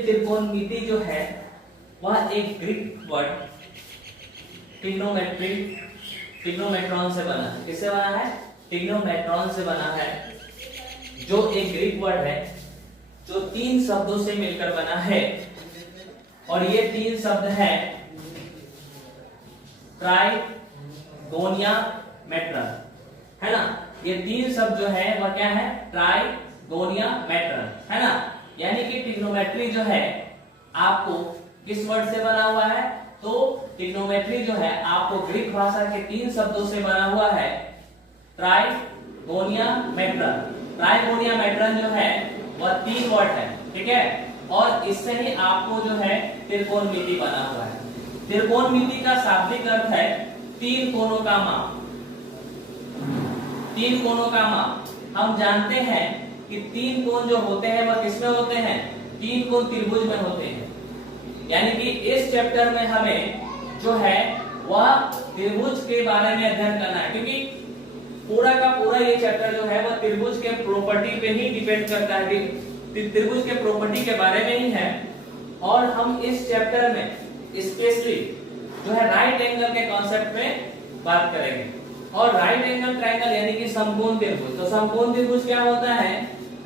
त्रिकोणमिति जो है वह एक ग्रीक वर्ड ट्रिग्नोमेट्रॉन से बना है। किससे बना है? ट्रिग्नोमेट्रॉन से बना है, जो एक ग्रीक वर्ड है जो 3 शब्दों से मिलकर बना है। और ये 3 शब्द है ट्राइगोनिया मेट्रन, है ना। ये 3 शब्द जो है वह क्या है? ट्राइगोनिया मेट्रन, है ना। यानी कि ट्रिग्नोमेट्री जो है आपको किस वर्ड से बना हुआ है? तो ट्रिग्नोमेट्री जो है आपको ग्रीक भाषा के 3 शब्दों से बना हुआ है, ट्राइगोनिया मेट्रन। ट्राइगोनिया मेट्रन जो है वह 3 वर्ड है, ठीक है। और इससे ही आपको जो है त्रिकोणमिति बना हुआ है। त्रिकोणमिति का शाब्दिक अर्थ है 3 कोणों का माप। 3 कोणों का माप। हम जानते हैं कि 3 कोण जो होते हैं वह किसमें होते हैं? 3 कोण त्रिभुज में होते हैं। यानी कि इस चैप्टर में हमें जो है वह त्रिभुज के बारे में अध्ययन करना है, क्योंकि पूरा का पूरा ये चैप्टर जो है वह त्रिभुज के प्रॉपर्टी पे ही डिपेंड करता है, त्रिभुज के प्रॉपर्टी के बारे में ही है। और हम इस चैप्टर में स्पेशली जो है राइट एंगल के कॉन्सेप्ट में बात करेंगे। और राइट एंगल ट्रायंगल यानी कि समकोण त्रिभुज। तो समकोण त्रिभुज क्या होता है?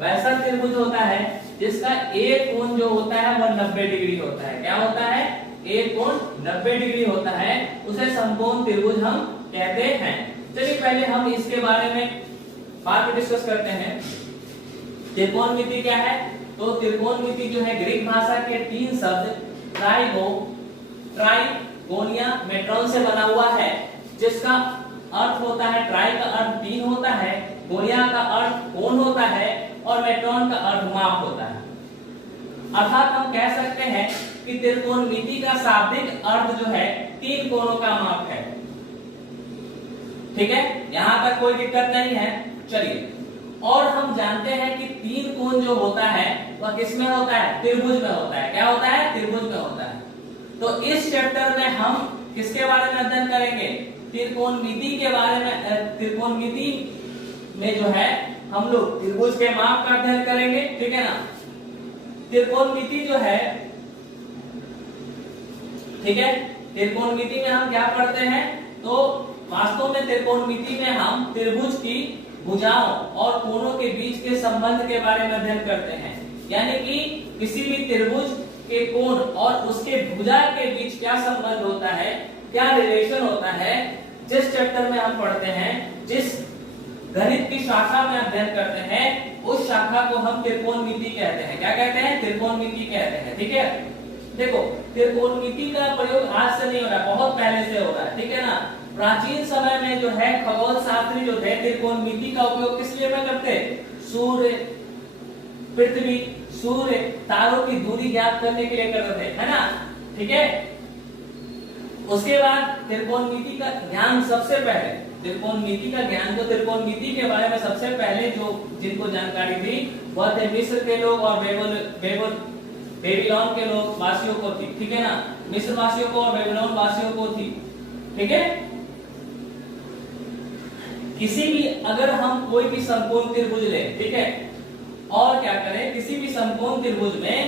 वैसा त्रिभुज होता है जिसका एक कोण जो होता है वह 90 डिग्री होता है। क्या होता है? एक कोण 90 डिग्री होता है, उसे समकोण त्रिभुज हम कहते हैं। चलिए पहले हम इसके बारे में बात डिस्कस करते हैं। त्रिकोणमिति क्या है? तो त्रिकोणमिति जो है ग्रीक भाषा के 3 शब्द ट्राइगोनिया मेट्रॉन से बना हुआ है, जिसका अर्थ होता है, ट्राई का अर्थ 3 होता है, गोनिया का अर्थ कोण होता है और मेट्रॉन का अर्थ माप होता है। अर्थात हम कह सकते हैं कि त्रिकोणमिति का शाब्दिक अर्थ जो है 3 कोणों का माप है। ठीक है, यहां तक कोई दिक्कत नहीं है। चलिए, और हम जानते हैं कि 3 कोण जो होता है वह किसमें होता है? त्रिभुज में होता है। क्या होता है? त्रिभुज में होता है। तो इस चैप्टर में हम किसके बारे में अध्ययन करेंगे? त्रिकोणमिति के बारे में। त्रिकोणमिति में जो है हम लोग त्रिभुज के माप का अध्ययन करेंगे, ठीक है ना। त्रिकोणमिति जो है, ठीक है, त्रिकोणमिति में हम क्या पढ़ते हैं? तो वास्तव में त्रिकोणमिति में हम त्रिभुज की भुजाओं और कोणों के बीच के संबंध के बारे में अध्ययन करते हैं। यानी कि किसी भी त्रिभुज के कोण और उसके भुजा के बीच क्या संबंध होता है, क्या रिलेशन होता है, जिस चैप्टर में हम पढ़ते हैं, जिस गणित की शाखा में अध्ययन करते हैं, उस शाखा को हम त्रिकोणमिति कहते हैं। क्या कहते हैं? त्रिकोणमिति कहते हैं। ठीक है, देखो त्रिकोणमिति का प्रयोग आज से नहीं हो रहा, बहुत पहले से हो रहा है, ठीक है ना। प्राचीन समय में जो है खगोल शास्त्री जो थे त्रिकोणमिति का उपयोग किस लिए में करते? सूर्य, पृथ्वी, सूर्य, तारों की दूरी ज्ञात करने के लिए करते थे, है ना। ठीक है, उसके बाद त्रिकोणमिति का ज्ञान सबसे पहले, त्रिकोणमिति का ज्ञान जो त्रिकोणमिति के बारे में सबसे पहले जो जिनको जानकारी थी वह थे मिस्र के लोग और बेबीलोन के लोग वासियों को थी, ठीक है ना। मिस्र वासियों को और बेबीलोन वासियों को थी, ठीक है। किसी भी अगर हम कोई भी समकोण त्रिभुज लें, ठीक है, और क्या करें, किसी भी समकोण त्रिभुज में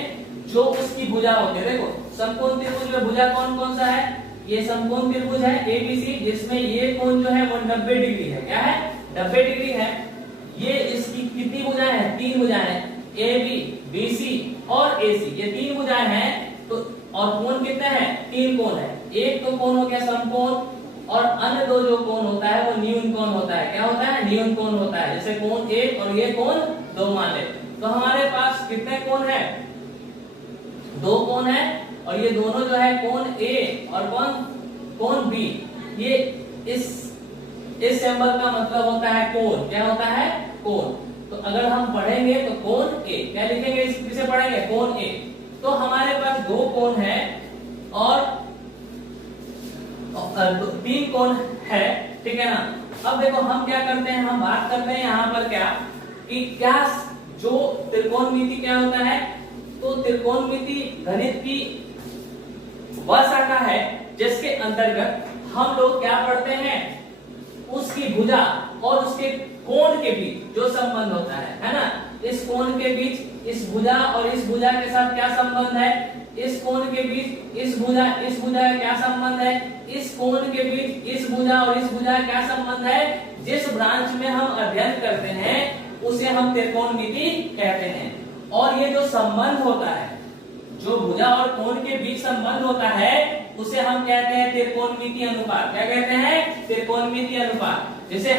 जो उसकी भुजा होती है, देखो समकोण त्रिभुज में भुजा कौन कौन सा है? ये समकोण त्रिभुज है एबीसी, जिसमें ये कोण जो है वो 90 डिग्री है। क्या है? 90 डिग्री है। ये इसकी कितनी भुजाएं हैं? 3 भुजाएं हैं, एबी, बीसी और एसी, ये 3 भुजाएं हैं। तो और कोण कितने हैं? 3 कोण है। एक तो कोण हो गया समकोण, और अन्य 2 जो कोण होता है वो न्यून कोण होता है। क्या होता है? न्यून कोण होता है। जैसे कोण 1 और ये कोण 2 मान ले, तो हमारे पास कितने कोण है? 2 कोण है, और ये दोनों जो है कोण ए और कोण बी। ये इस सिंबल का मतलब होता है कोण। क्या होता है? कोण। तो अगर हम पढ़ेंगे तो कोण ए, क्या लिखेंगे? इसे पढ़ेंगे कोण ए। तो हमारे पास 2 कोण है और 3 कोण है, ठीक है ना। अब देखो हम क्या करते हैं, हम बात करते हैं यहाँ पर क्या कि क्या जो त्रिकोणमिति क्या होता है? तो त्रिकोणमिति गणित की वह शाखा है जिसके अंतर्गत हम लोग क्या पढ़ते हैं? उसकी भुजा और उसके कोण के बीच जो संबंध होता है ना। इस कोण के बीच इस भुजा और इस भुजा के साथ क्या संबंध है, इस कोण के बीच इस भुजा का क्या संबंध है, इस कोण के बीच इस भुजा और इस भुजा का क्या संबंध है। जिस ब्रांच में हम अध्ययन करते हैं उसे हम त्रिकोणमिति कहते हैं। और ये जो संबंध होता है, जो भुजा और कोण के बीच संबंध होता है, उसे हम कहते हैं त्रिकोणमिति अनुपात। क्या कहते हैं, त्रिकोणमिति अनुपात। जैसे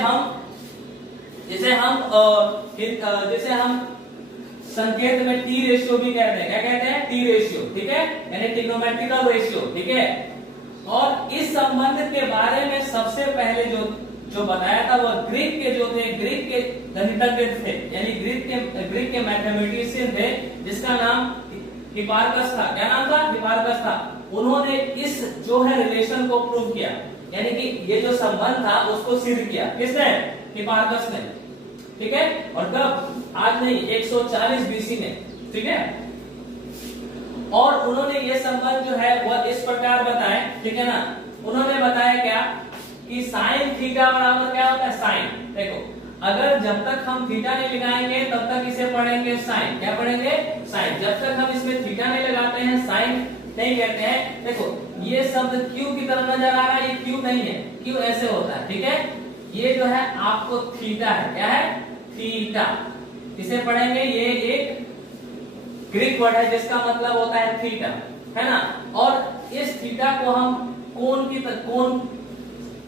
हम संकेत में टी रेशियो भी कहते हैं। क्या कहते हैं, टी रेशियो, ठीक है, यानी ट्रिग्नोमेट्रिकल रेशियो, ठीक है। और इस संबंध के बारे में सबसे पहले जो बताया था वह ग्रीक के जो थे, ग्रीक के गणितज्ञ थे, यानी ग्रीक के मैथमेटिशियन थे, जिसका नाम हिपार्कस था। क्या नाम था, हिपार्कस था। उन्होंने इस जो है रिलेशन को प्रूव किया, यानी कि ये जो संबंध था उसको सिद्ध किया। किसने, हिपार्कस ने, ठीक है। और कब, आज नहीं, 140 बीसी में, ठीक है। और उन्होंने ये संबंध जो है वह इस प्रकार बताए, ठीक है ना। उन्होंने बताया क्या कि साइन थीटा बराबर क्या होता है, साइन। देखो, अगर जब तक हम थीटा नहीं लगाएंगे तब तक इसे पढ़ेंगे साइन। क्या पढ़ेंगे, साइन। जब तक हम इसमें थीटा नहीं लगाते हैं, साइन नहीं कहते हैं। देखो, ये शब्द क्यू की तरह नजर आ रहा है, ये क्यू नहीं है, क्यू ऐसे होता है, ठीक है। ये जो है आपको थीटा है, क्या है, थीटा। इसे पढ़ेंगे, ये एक ग्रीक वर्ड है जिसका मतलब होता है थीटा, है ना। और इस थीटा को हम कोण,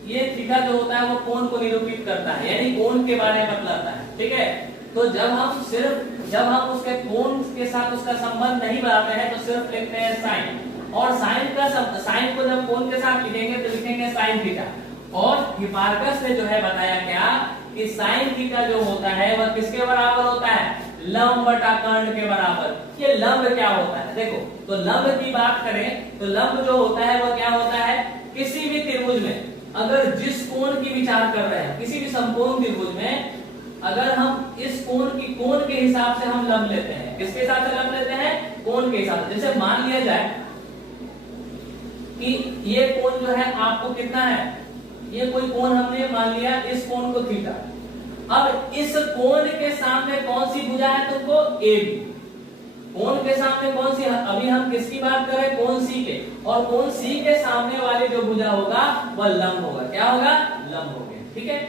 ये थीटा जो होता है वो कोण को निरूपित करता है, यानी कोण के बारे में बतलाता है, ठीक है। तो जब हम उसके कोण के साथ उसका संबंध नहीं बनाते हैं तो सिर्फ लिखते हैं साइन। और साइन को जब कोण के साथ लिखेंगे तो लिखेंगे साइन थीटा। और हिपार्कस ने जो है बताया क्या कि साइन थीटा जो होता है वह किसके बराबर होता है, लंब बटा कर्ण के बराबर। ये लंब क्या होता है, देखो, तो लंब की बात करें तो लंब जो होता है वह क्या होता है, किसी भी त्रिभुज में अगर जिस कोण की विचार कर रहे हैं, किसी भी समकोण त्रिभुज में अगर हम इस कोण के हिसाब से हम लंब लेते हैं, किसके हिसाब से लंब लेते हैं, कोण के हिसाब से। जैसे मान लिया जाए कि ये कोण जो है आपको कितना है, ये कोई कोण हमने मान लिया, इस कोण को थीटा। अब इस कोण के सामने कौन सी भुजा है तुमको, ए बी। कोण के सामने कौन सी, अभी हम किसकी बात कर रहे हैं, कोण सी के। और कोण सी के सामने वाली जो भुजा होगा वह लंब होगा। क्या होगा, लंब हो गया, ठीक है।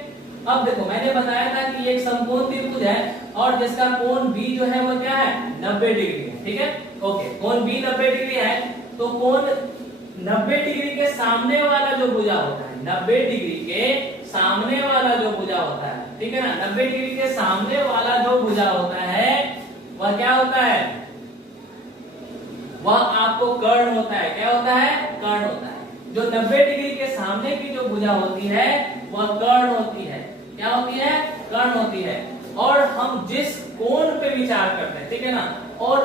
अब देखो, मैंने बताया था कि ये एक समकोण त्रिभुज है और जिसका कोण बी जो है वो क्या है, 90 डिग्री है, ठीक है। ओके, कोण बी 90 डिग्री है, तो कोण 90 डिग्री के सामने वाला जो भुजा होता है, 90 डिग्री के सामने वाला जो भुजा होता है, ठीक है ना, 90 डिग्री के सामने वाला जो भुजा होता है वह क्या होता है, वह आपको कर्ण होता है। क्या होता है, कर्ण होता है। जो 90 डिग्री के सामने की जो भुजा होती है वह कर्ण होती है। क्या होती है, कर्ण होती है। और हम जिस कोण पे विचार करते हैं, ठीक है ना, और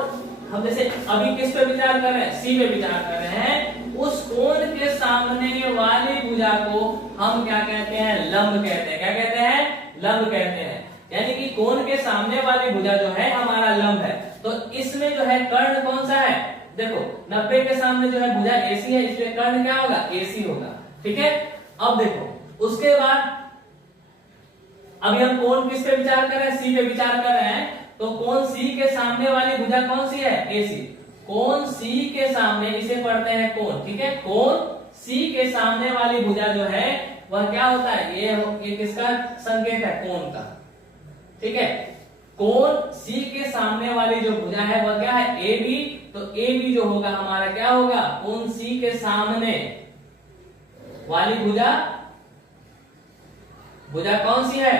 हम जैसे अभी किस पे विचार कर रहे हैं, सी पे विचार कर रहे हैं, उस कोण के सामने वाली भुजा को हम क्या कहते हैं, लंब कहते हैं। क्या कहते हैं, लंब कहते हैं। यानी कि कोण के सामने वाली भुजा जो है हमारा लंब है। तो इसमें जो है कर्ण कौन सा है, देखो 90 के सामने जो है भुजा AC है, इसलिए कर्ण क्या होगा, AC होगा, ठीक है। अब देखो, उसके बाद अभी हम कोण किस पे विचार कर रहे हैं, C पे विचार कर रहे हैं। तो कोण C के सामने वाली भुजा कौन सी है, AC। कोण C के सामने, इसे पढ़ते हैं कोण, ठीक है। कोण C के सामने वाली भुजा जो है वह क्या होता है, ये किसका संकेत है, कोण का, ठीक है। कोण C के सामने वाली जो भुजा है वह क्या है, AB। तो AB जो होगा हमारा क्या होगा, कोण C के सामने वाली भुजा कौन सी है,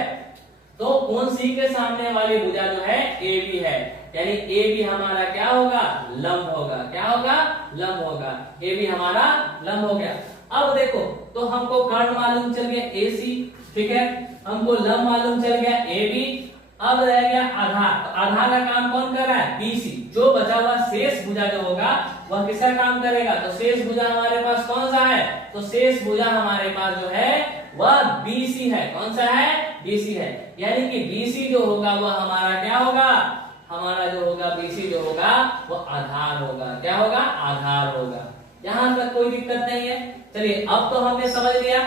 तो कोण C के सामने वाली भुजा जो है AB है, यानी AB हमारा क्या होगा, लंब होगा। क्या होगा, लंब होगा। AB हमारा लंब हो गया। अब देखो, तो हमको कर्ण मालूम चल गया AC, ठीक है, हमको लंब मालूम चल गया AB। अब रह गया आधार। आधार का काम कौन कर रहा है, BC। जो बचा हुआ शेष भुजा जो होगा वह किसका काम करेगा, तो शेष भुजा हमारे पास कौन सा है, तो शेष भुजा हमारे पास जो है वह BC है। कौन सा है, BC है। यानी कि BC जो होगा वह हमारा क्या होगा, हमारा जो होगा BC जो होगा वह आधार होगा। क्या होगा, आधार होगा। यहां तक कोई दिक्कत नहीं है। चलिए, अब तो हमने समझ लिया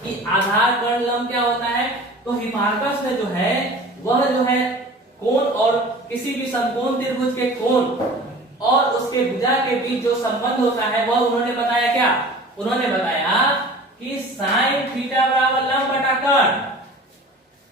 कि आधार कर्ण लंब क्या होता है। तो हिपार्कस ने जो है वह जो है कोण और किसी भी समकोण त्रिभुज के कोण और उसके भुजा के बीच जो संबंध होता है वह उन्होंने बताया क्या? उन्होंने बताया कि साइन थीटा बराबर लंब बटा कर्ण,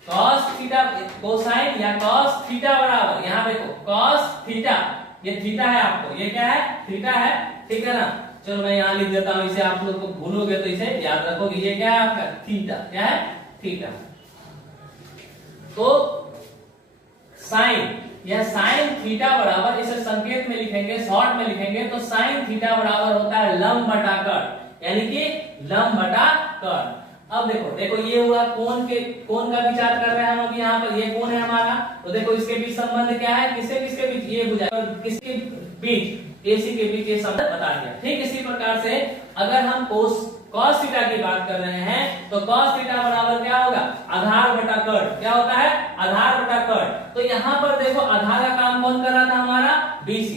कॉस थीटा कोसाइन या कॉस थीटा बराबर, यहां देखो कॉस थीटा, ये थीटा है, आपको ये क्या है? थीटा है, ठीक है ना। चलो मैं यहां लिख देता हूं, इसे आप लोग को भूलोगे तो इसे याद रखोगे, ये क्या है आपका? थीटा, क्या है? थीटा। तो साइन या साइन थीटा बराबर, इसे संकेत में लिखेंगे, शॉर्ट में लिखेंगे तो साइन थीटा बराबर होता है लंब बटा कर्ण, यानी कि लंब बटा कर्ण। अब देखो ये हुआ कोण का विचार कर रहे हैं हम अभी यहाँ पर, ये कोण है हमारा, तो देखो इसके बीच संबंध क्या है? किसके बीच? ये भुजा और किसके बीच? AC के बीच ये संबंध बता दिया। ठीक इसी प्रकार से अगर हम cos थीटा की बात कर रहे हैं तो cos थीटा बराबर क्या होगा? आधार बटा कर्ण। क्या होता है? आधार बटा कर्ण। तो यहाँ पर देखो आधार का काम कौन कर रहा था? हमारा BC,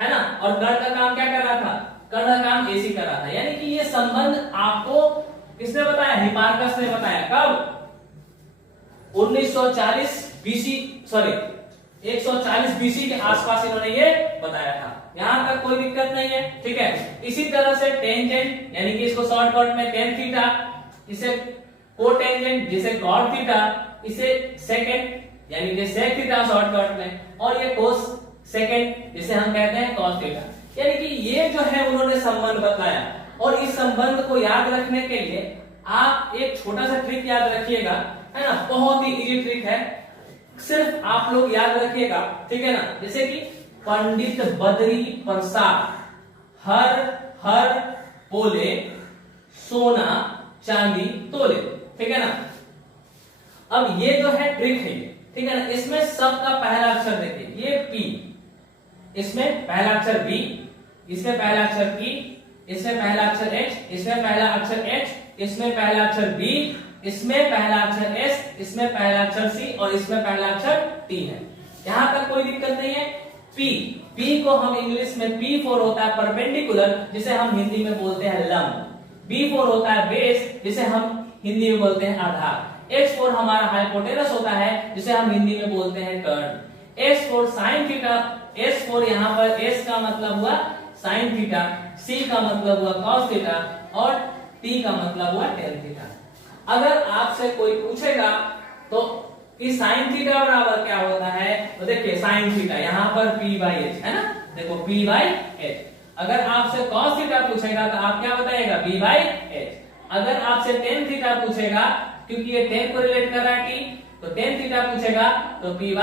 है ना, और कर्ण का काम क्या कर रहा था? कर्ण का काम AC कर रहा था। यानी कि ये संबंध आपको किसने बताया? हिपार्कस ने बताया। कब? 1940 BC, सॉरी 140 BC के आसपास इन्होंने ये बताया था। यहां तक कोई दिक्कत नहीं है, ठीक है। इसी तरह से टेंजेंट, यानी कि इसको शॉर्टकट में टेन थीटा, इसे कोटेंजेंट जिसे कॉट थीटा, इसे सेकेंड यानी कि सेक थीटा शॉर्टकट में, और ये कोस सेकेंड जिसे हम कहते हैं कॉस थीटा। यानी कि ये जो है उन्होंने संबंध बताया, और इस संबंध को याद रखने के लिए आप एक छोटा सा ट्रिक याद रखिएगा, है ना, बहुत ही इजी ट्रिक है, सिर्फ आप लोग याद रखिएगा, ठीक है ना। जैसे कि पंडित बद्री प्रसाद हर बोले सोना चांदी तोले, ठीक है ना। अब ये जो है ट्रिक है, ठीक है ना। इसमें सबका पहला अक्षर देखिए, ये P, इसमें पहला अक्षर B, इसमें पहला अक्षर P, इसमें पहला अक्षर H, इसमें पहला अक्षर H, इसमें पहला अक्षर B, इसमें पहला अक्षर S, इसमें पहला अक्षर C और इसमें पहला अक्षर T है। यहां तक कोई दिक्कत नहीं है। P को हम इंग्लिश में P4 होता है परपेंडिकुलर, जिसे हम हिंदी में बोलते हैं लंब। B4 होता है बेस, जिसे हम हिंदी में बोलते हैं आधार। H4 हमारा हाइपोटेनस होता है, जिसे हम हिंदी में बोलते हैं कर्ण। S4 साइन थीटा, S4 यहाँ पर S का मतलब हुआ साइन थीटा, C का मतलब हुआ कॉस थीटा और T का मतलब हुआ टेन थीटा। अगर आपसे कोई पूछेगा तो कि साइन थीटा बराबर क्या होता है, तो देखिए साइन थीटा यहाँ पर P/H है ना, देखो P/H। अगर आपसे cos थीटा पूछेगा तो आप क्या बताइएगा? B/H। अगर आपसे टेन थीटा पूछेगा, क्योंकि ये टेन को रिलेट कर रहा है T, तो टेन थीटा पूछेगा तो P/B।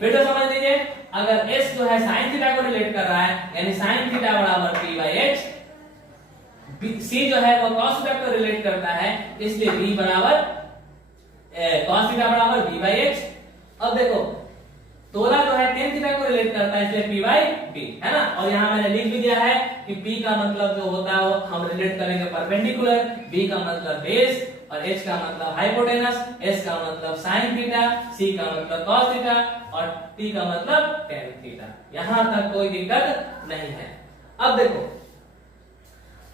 फिर से समझ लीजिए, अगर S जो है साइन थीटा को रिलेट कर रहा है, यानी साइन थीटा बराबर P/H, C जो है वो cos थीटा को रिलेट करता है, इसलिए B बराबर cos थीटा बराबर B/H। अब देखो तोला जो है tan थीटा को रिलेट करता है, इसलिए P/B, है ना। और यहाँ मैंने लिख भी दिया है कि P का मतलब जो होता है वो हम रिलेट करेंगे परपेंडिकुलर, B का मतलब बेस और H का मतलब हाइपोटेनस, S का मतलब साइन थीटा, C का मतलब cos थीटा और T का मतलब tan थीटा। यहां तक कोई दिक्कत नहीं है। अब देखो,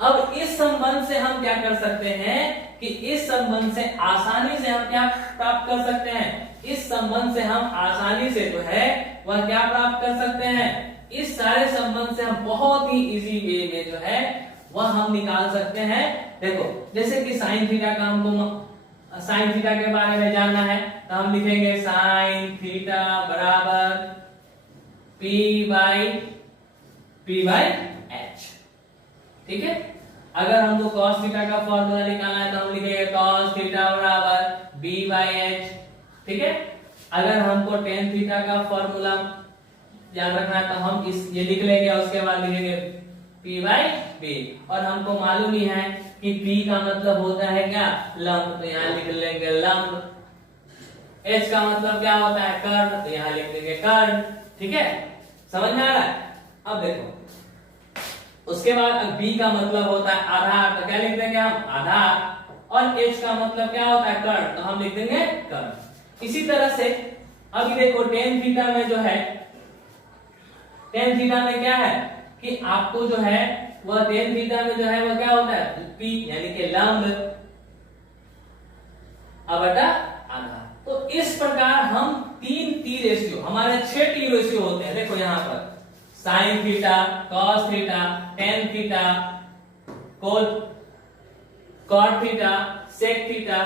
अब इस संबंध से हम क्या कर सकते हैं कि इस संबंध से आसानी से हम क्या प्राप्त कर सकते हैं? इस संबंध से हम आसानी से जो है वह क्या प्राप्त कर सकते हैं? इस सारे संबंध से हम बहुत ही इजी वे में जो है वह हम निकाल सकते हैं। देखो जैसे कि साइन थीटा का हमको साइन थीटा के बारे में जानना है, तो हम लिखेंगे साइन थीटा बराबर P/H, ठीक है। अगर हमको cos थीटा का फॉर्मूला निकालना है तो हम लिखेंगे cos थीटा बराबर B/H, ठीक है। अगर हमको tan थीटा का फॉर्मूला याद रखना है तो हम ये लिख लेंगे और उसके बाद लिखेंगे P/B। और हमको मालूम ही है कि P का मतलब होता है क्या? लंब, तो यहाँ लिख लेंगे लंब। H का मतलब क्या होता है? कर्ण, तो यहाँ लिख देंगे कर्ण, ठीक है। समझ में आ रहा है? अब देखो उसके बाद B का मतलब होता है आधार, तो क्या लिख देंगे हम? आधार। और H का मतलब क्या होता है? कर्ण, तो हम लिख देंगे कर्ण। इसी तरह से अभी देखो tan थीटा में जो है, tan थीटा में क्या है कि आपको जो है वह tan थीटा में जो है वह क्या होता है? P यानी कि लंब बटा आधार। तो इस प्रकार हम 3 टी रेशियो, हमारे 6 टी रेशियो होते हैं। देखो यहाँ पर sine theta, cos theta, tan theta, cot theta, sec theta,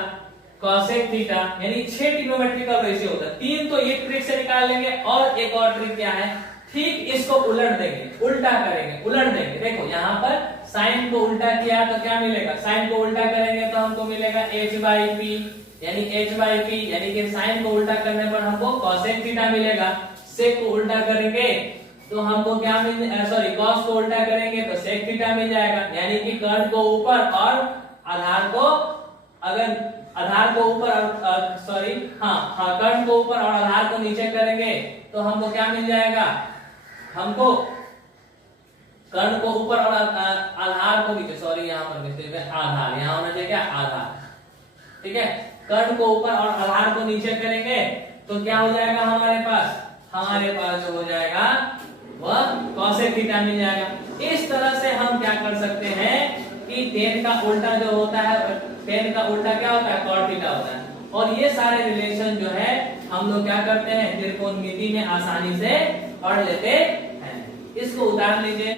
cosec theta, यानी 6 ट्रिग्नोमेट्रिकल रेशियो होता है। 3 तो ये ट्रिक से निकाल लेंगे, और एक और ट्रिक क्या है, ठीक इसको उलट देंगे, उल्टा करेंगे, उलट देंगे। देखो यहाँ पर साइन को उल्टा किया तो क्या मिलेगा, साइन को उल्टा करेंगे तो हमको मिलेगा h बाई पी, यानी h बाई पी, यानी कि साइन को उल्टा करने पर हमको कॉसेक थीटा मिलेगा। सेक को उल्टा करेंगे तो हमको क्या सॉरी कॉस को उल्टा करेंगे तो सेक थीटा मिल जाएगा, यानी कि कर्ण को ऊपर और आधार को, अगर आधार को ऊपर और सॉरी कर्ण को ऊपर और आधार को नीचे करेंगे तो हमको क्या मिल जाएगा, हमको कर्ण को ऊपर और आधार को नीचे, सॉरी यहाँ पर मिस्टेक है, आधार यहाँ होना चाहिए क्या, आधार, ठीक है। कर्ण को ऊपर और आधार को नीचे करेंगे तो क्या हो जाएगा हमारे पास जो हो जाएगा वह कॉसेक थीटा मिल जाएगा। इस तरह से हम क्या कर सकते हैं कि टेन का उल्टा जो होता है, टेन का उल्टा क्या होता है, कॉट थीटा होता है। और ये सारे रिलेशन जो है हम लोग क्या करते हैं, त्रिकोणमिति में आसानी से पढ़ लेते हैं। इसको उदाहरण लीजिए।